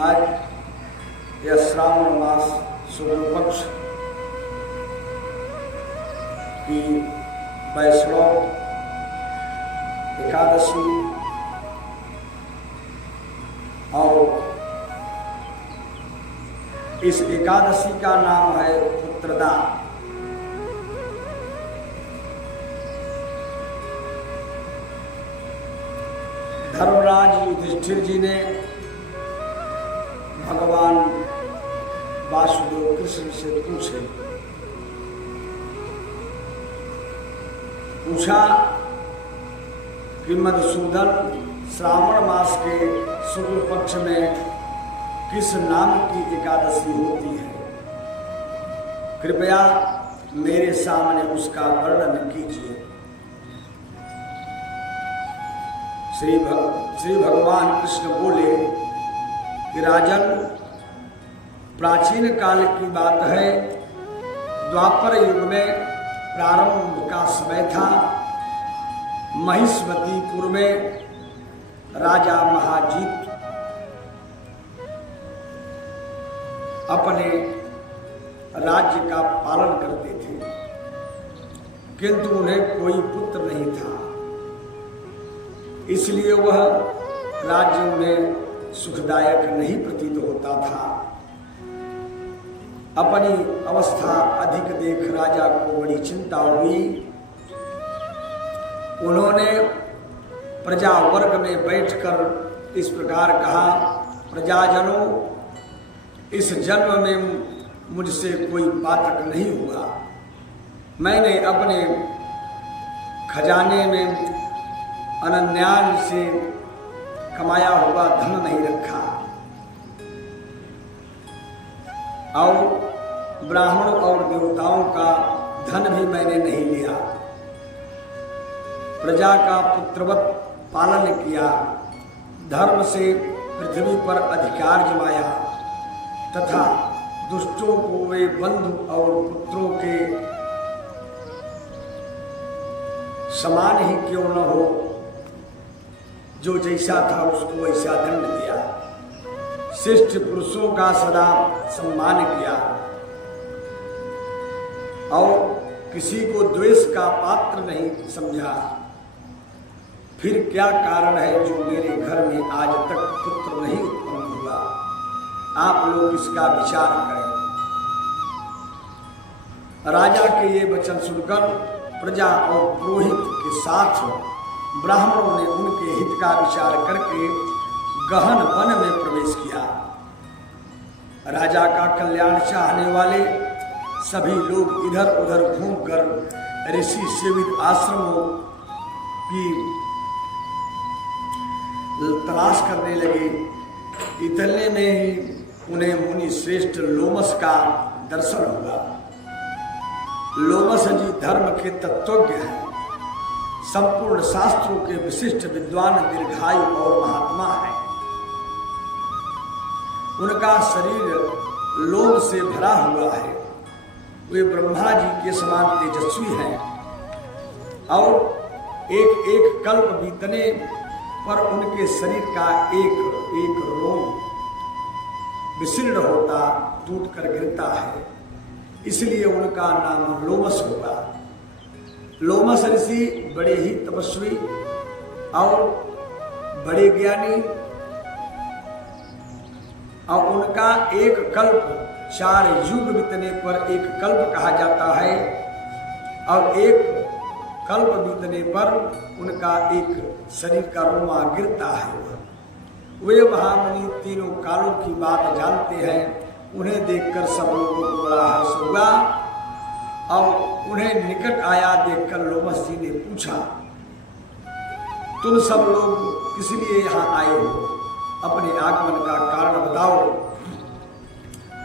आज यह श्रावण मास शुक्ल पक्ष की वैष्णव एकादशी और इस एकादशी का नाम है पुत्रदा। धर्मराज युधिष्ठिर जी ने भगवान वासुदेव कृष्ण से पूछा कि मधुसूदन श्रावण मास के शुक्ल पक्ष में किस नाम की एकादशी होती है, कृपया मेरे सामने उसका वर्णन कीजिए। श्री भगवान कृष्ण बोले कि राजन, प्राचीन काल की बात है, द्वापर युग में प्रारंभ का समय था। महिष्मतीपुर में राजा महाजीत अपने राज्य का पालन करते थे, किंतु उन्हें कोई पुत्र नहीं था, इसलिए वह राज्य उन्हें सुखदायक नहीं प्रतीत होता था। अपनी अवस्था अधिक देख राजा को बड़ी चिंता हुई। उन्होंने प्रजा वर्ग में बैठकर इस प्रकार कहा, प्रजाजनों, इस जन्म में मुझसे कोई पातक नहीं हुआ। मैंने अपने खजाने में अनन्यान से कमाया हुआ धन नहीं रखा और ब्राह्मण और देवताओं का धन भी मैंने नहीं लिया। प्रजा का पुत्रवत पालन किया, धर्म से पृथ्वी पर अधिकार जमाया तथा दुष्टों को वे बंधु और पुत्रों के समान ही क्यों न हो, जो जैसा था उसको वैसा दंड दिया। श्रेष्ठ पुरुषों का सदा सम्मान किया और किसी को द्वेष का पात्र नहीं समझा। फिर क्या कारण है जो मेरे घर में आज तक पुत्र नहीं उत्पन्न हुआ? आप लोग इसका विचार करें। राजा के ये वचन सुनकर प्रजा और पुरोहित के साथ ब्राह्मणों ने उनके हित का विचार करके गहन वन में प्रवेश किया। राजा का कल्याण चाहने वाले सभी लोग इधर उधर घूमकर ऋषि सेवित आश्रमों की तलाश करने लगे। इतने में ही उन्हें मुनि श्रेष्ठ लोमस का दर्शन हुआ। लोमस जी धर्म के तत्वज्ञ हैं, संपूर्ण शास्त्रों के विशिष्ट विद्वान, दीर्घायु और महात्मा है। उनका शरीर लोम से भरा हुआ है। वे ब्रह्मा जी के समान तेजस्वी हैं और एक एक कल्प बीतने पर उनके शरीर का एक एक रोम विशीर्ण होता, टूट कर गिरता है, इसलिए उनका नाम लोमस हुआ। लोमस ऋषि बड़े ही तपस्वी और बड़े ज्ञानी और उनका एक कल्प 4 युग बीतने पर एक कल्प कहा जाता है और एक कल्प बीतने पर उनका एक शरीर का रोमा गिरता है। वे महामुनि तीनों कालों की बात जानते हैं। उन्हें देखकर सब लोगों को बड़ा हर्ष हुआ और उन्हें निकट आया देखकर लोमस जी ने पूछा, तुम सब लोग किस लिए यहाँ आए हो? अपने आगमन का कारण बताओ।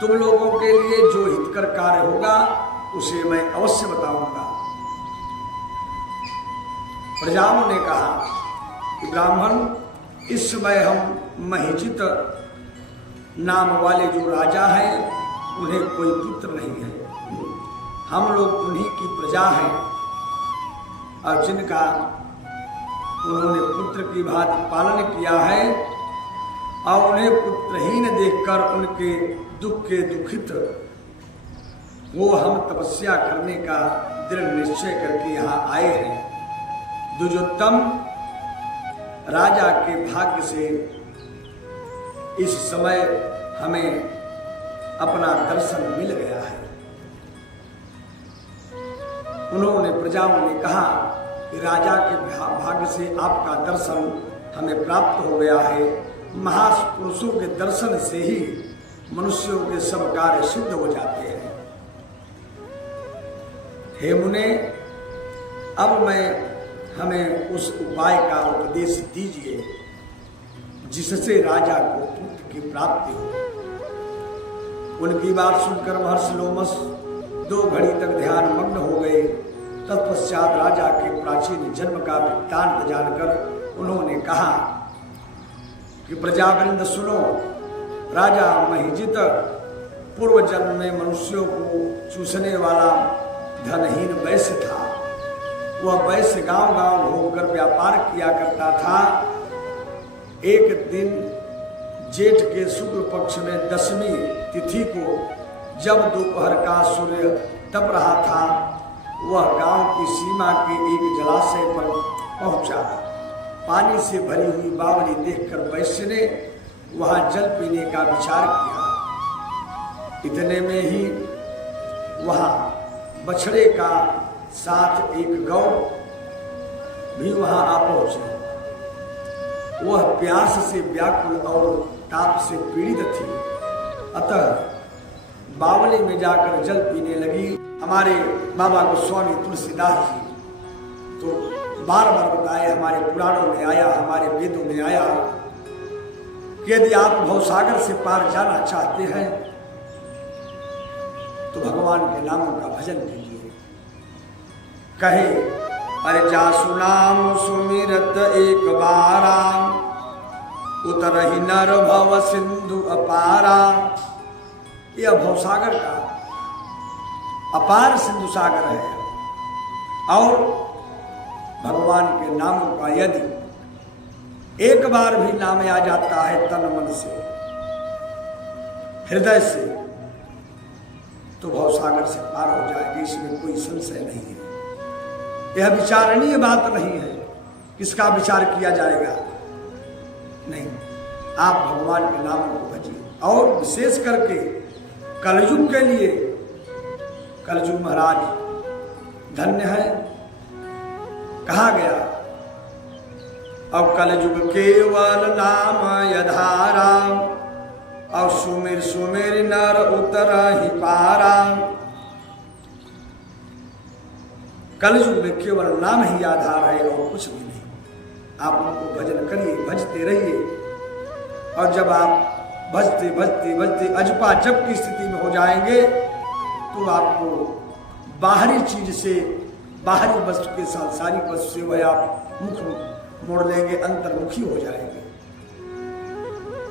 तुम लोगों के लिए जो हितकर कार्य होगा उसे मैं अवश्य बताऊंगा। प्रजाओं ने कहा कि ब्राह्मण, इस समय हम महिजित नाम वाले जो राजा हैं उन्हें कोई पुत्र नहीं है। हम लोग उन्हीं की प्रजा हैं और जिनका उन्होंने पुत्र की भांति पालन किया है, और उन्हें पुत्रहीन देखकर उनके दुख के दुखित वो हम तपस्या करने का दृढ़ निश्चय करके यहाँ आए हैं। द्विजोत्तम राजा के भाग्य से इस समय हमें अपना दर्शन मिल गया है। उन्होंने प्रजाओं ने कहा कि राजा के भाग्य से आपका दर्शन हमें प्राप्त हो गया है। महापुरुषों के दर्शन से ही मनुष्यों के सब कार्य सिद्ध हो जाते हैं। हे मुने, अब हमें उस उपाय का उपदेश दीजिए जिससे राजा को पुत्र की प्राप्ति हो। उनकी बात सुनकर महर्षि लोमश 2 घड़ी तक ध्यान मग्न हो गए। तत्पश्चात राजा के प्राचीन जन्म का वृत्तांत जानकर उन्होंने कहा कि प्रजावृंद सुनो, राजा महिजित पूर्व जन्म में मनुष्यों को चूसने वाला धनहीन वैश्य था। वह वैश्य गांव गांव घूमकर व्यापार किया करता था। एक दिन जेठ के शुक्ल पक्ष में 10वीं तिथि को जब दोपहर का सूर्य तप रहा था, वह गांव की सीमा के एक जलाशय पर पहुंचा। पानी से भरी हुई बावली देखकर वैश्य ने वहां जल पीने का विचार किया। इतने में ही वहां बछड़े का साथ एक गौ भी वहां आ पहुंचे। वह प्यास से व्याकुल और ताप से पीड़ित थी, अतः बावली में जाकर जल पीने लगी। हमारे बाबा गोस्वामी तुलसीदास जी तो बार बार बताए, हमारे पुराणों में आया, हमारे वेदों में आया कि यदि आप भवसागर से पार जाना चाहते हैं तो भगवान के नामों का भजन कीजिए। कहे अरे जासु नाम सुमिरत एक बारा, उतरहि नर भव सिंधु अपारा। यह भवसागर का अपार सिंधु सागर है और भगवान के नामों का यदि एक बार भी नाम आ जाता है तन मन से, हृदय से, तो भवसागर से पार हो जाएगी। इसमें कोई संशय नहीं है। यह विचारणीय बात नहीं है। किसका विचार किया जाएगा? नहीं, आप भगवान के नाम को भजिए। और विशेष करके कलयुग के लिए, कलयुग महाराज धन्य है। कहा गया अब कलयुग केवल नाम यधारा, और सुमिर सुमिर नर उतर ही पारा। कलयुग में केवल नाम ही आधार है और कुछ भी नहीं। आप उनको भजन करिए, भजते रहिए, और जब आप भजते भजते भजते अजपा जप की स्थिति में हो जाएंगे तो आपको बाहरी चीज से, बाहरी वस्तु के सांसारिक वस्तु से वह आप मुख मोड़ लेंगे, अंतर्मुखी हो जाएंगे।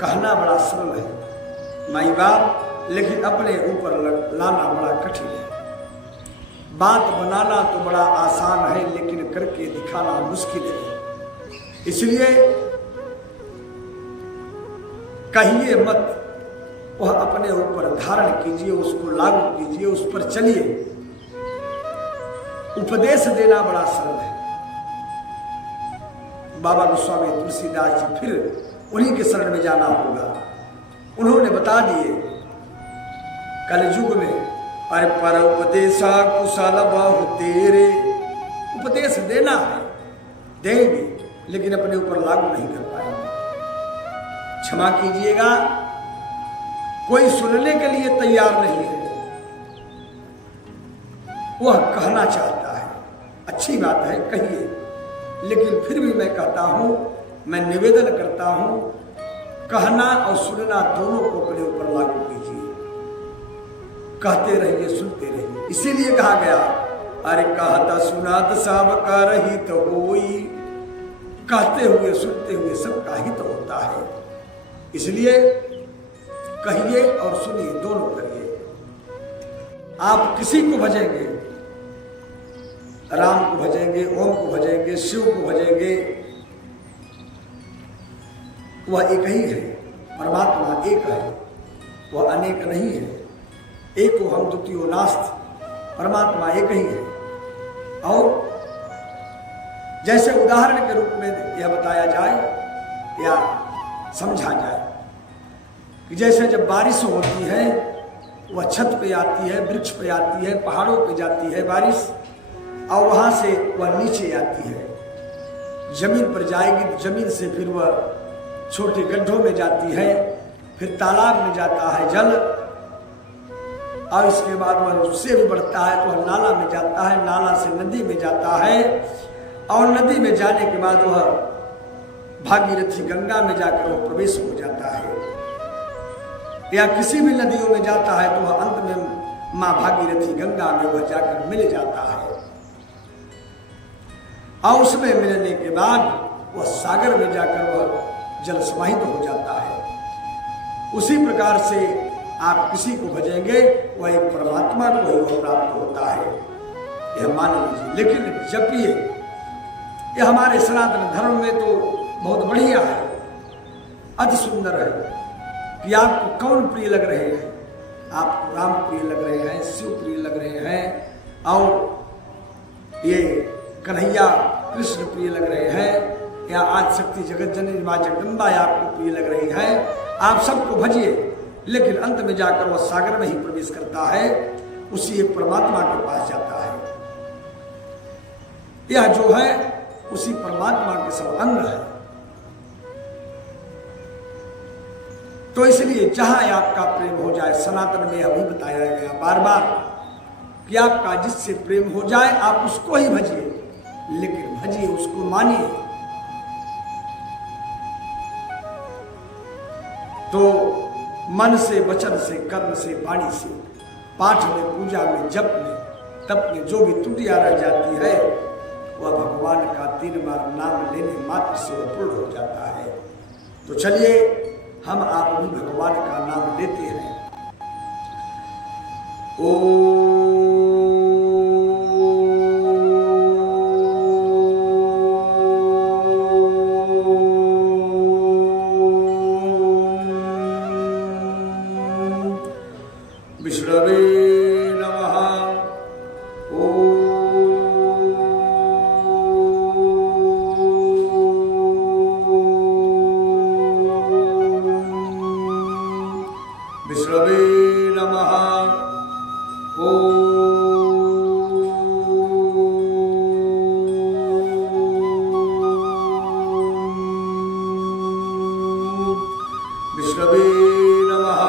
कहना बड़ा सरल है माई बाप, लेकिन अपने ऊपर लाना बड़ा कठिन है। बात बनाना तो बड़ा आसान है, लेकिन करके दिखाना मुश्किल है। इसलिए कहिए मत, वह अपने ऊपर धारण कीजिए, उसको लागू कीजिए, उस पर चलिए। उपदेश देना बड़ा सरल है। बाबा गोस्वामी तुलसीदास जी फिर उन्हीं के शरण में जाना होगा। उन्होंने बता दिए कलयुग में अरे पर उपदेशा कुशल बहु तेरे। उपदेश देना है, देंगे, लेकिन अपने ऊपर लागू नहीं कर पाएंगे। क्षमा कीजिएगा, कोई सुनने के लिए तैयार नहीं है। वह कहना चाहता है, अच्छी बात है, कहिए, लेकिन फिर भी मैं कहता हूं, मैं निवेदन करता हूं, कहना और सुनना दोनों को अपने ऊपर लागू कीजिए। कहते रहिए, सुनते रहिए। इसीलिए कहा गया अरे कहता सुनात सब कर ही तो होई। कहते हुए सुनते हुए सबका हित तो होता है। इसलिए कहिए और सुनिए, दोनों करिए। आप किसी को भजेंगे, राम को भजेंगे, ओम को भजेंगे, शिव को भजेंगे, वह एक ही है। परमात्मा एक है, वह अनेक नहीं है। एको हम द्वितीयो नास्ति, परमात्मा एक ही है। और जैसे उदाहरण के रूप में यह बताया जाए या समझा जाए कि जैसे जब बारिश होती है वह छत पे आती है, वृक्ष पे आती है, पहाड़ों पे जाती है बारिश, और वहां से वह नीचे आती है, जमीन पर जाएगी तो जमीन से फिर वह छोटे गड्ढों में जाती है, फिर तालाब में जाता है जल, और इसके बाद वह उससे भी बढ़ता है तो वह नाला में जाता है, नाला से नदी में जाता है, और नदी में जाने के बाद वह भागीरथी गंगा में जाकर वह प्रवेश हो जाता है, या किसी भी नदियों में जाता है तो वह अंत में मां भागीरथी गंगा में वह जाकर मिल जाता है, और उसमें मिलने के बाद वह सागर में जाकर वह जल समाहित हो जाता है। उसी प्रकार से आप किसी को भजेंगे वह एक परमात्मा को ही वह प्राप्त होता है, यह मान लीजिए। लेकिन जपिए, यह हमारे सनातन धर्म में तो बहुत बढ़िया है, अति सुंदर है कि आपको कौन प्रिय लग रहे हैं, आपको राम प्रिय लग रहे हैं, शिव प्रिय लग रहे हैं, और ये कन्हैया कृष्ण प्रिय लग रहे हैं, या आज शक्ति जगत जननी मां जगदम्बा आपको प्रिय लग रही है, आप सबको भजिए, लेकिन अंत में जाकर वह सागर में ही प्रवेश करता है, उसी एक परमात्मा के पास जाता है। यह जो है उसी परमात्मा के सब अंग है। तो इसलिए जहां आपका प्रेम हो जाए, सनातन में अभी बताया गया बार बार कि आपका जिससे प्रेम हो जाए आप उसको ही भजिए, लेकिन भजिए, उसको मानिए। तो मन से, वचन से, कर्म से, वाणी से, पाठ में, पूजा में, जप में, तप में जो भी त्रुटियां रह जाती है वह भगवान का 3 बार नाम लेने मात्र से वह पूर्ण हो जाता है। तो चलिए हम आप भी भगवान का नाम लेते हैं। विष्णवे नमः। विष्णवे नमः। विष्णवे नमः।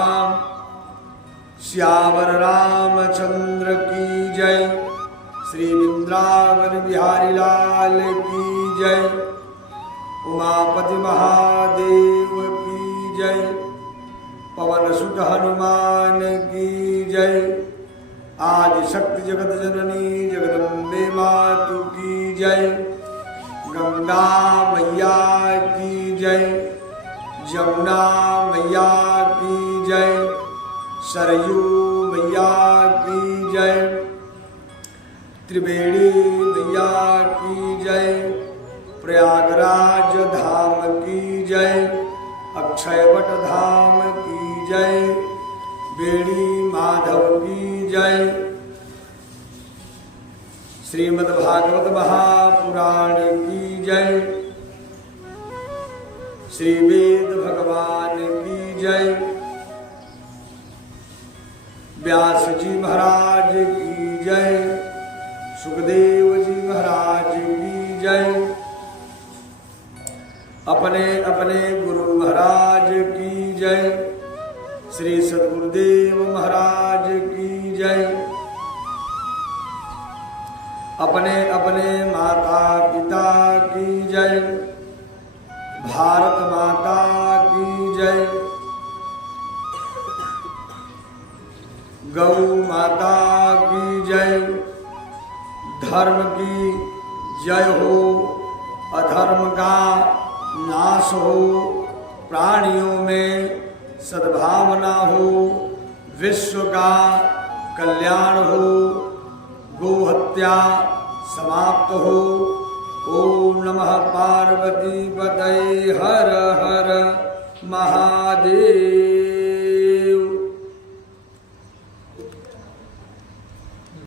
श्यावर रामचंद्र की जय। श्री वृंदावन बिहारी लाल की जय। उमापति महादेव की जय। पवन सुत हनुमान की जय। आदि शक्ति जगत जननी जगदम्बे मातु की जय। गंगा मैया की जय। जमुना मैया की जय। सरयू मैया की जय। त्रिवेणी मैया की जय। प्रयागराज धाम की जय। अक्षयवट धाम की जय। बेड़ी माधव की जय। श्रीमद्भागवत महापुराण की जय। श्री वेद भगवान की जय। व्यास जी महाराज की जय। सुखदेव जी महाराज की जय। अपने अपने गुरु महाराज की जय। श्री सद्गुरुदेव महाराज की जय। अपने अपने माता पिता की जय। भारत माता की जय। गौ माता की जय। धर्म की जय हो, अधर्म का नाश हो, प्राणियों में सद्भावना हो, विश्व का कल्याण हो, गोहत्या समाप्त हो। ओम नमः पार्वती पतये हर हर महादेव।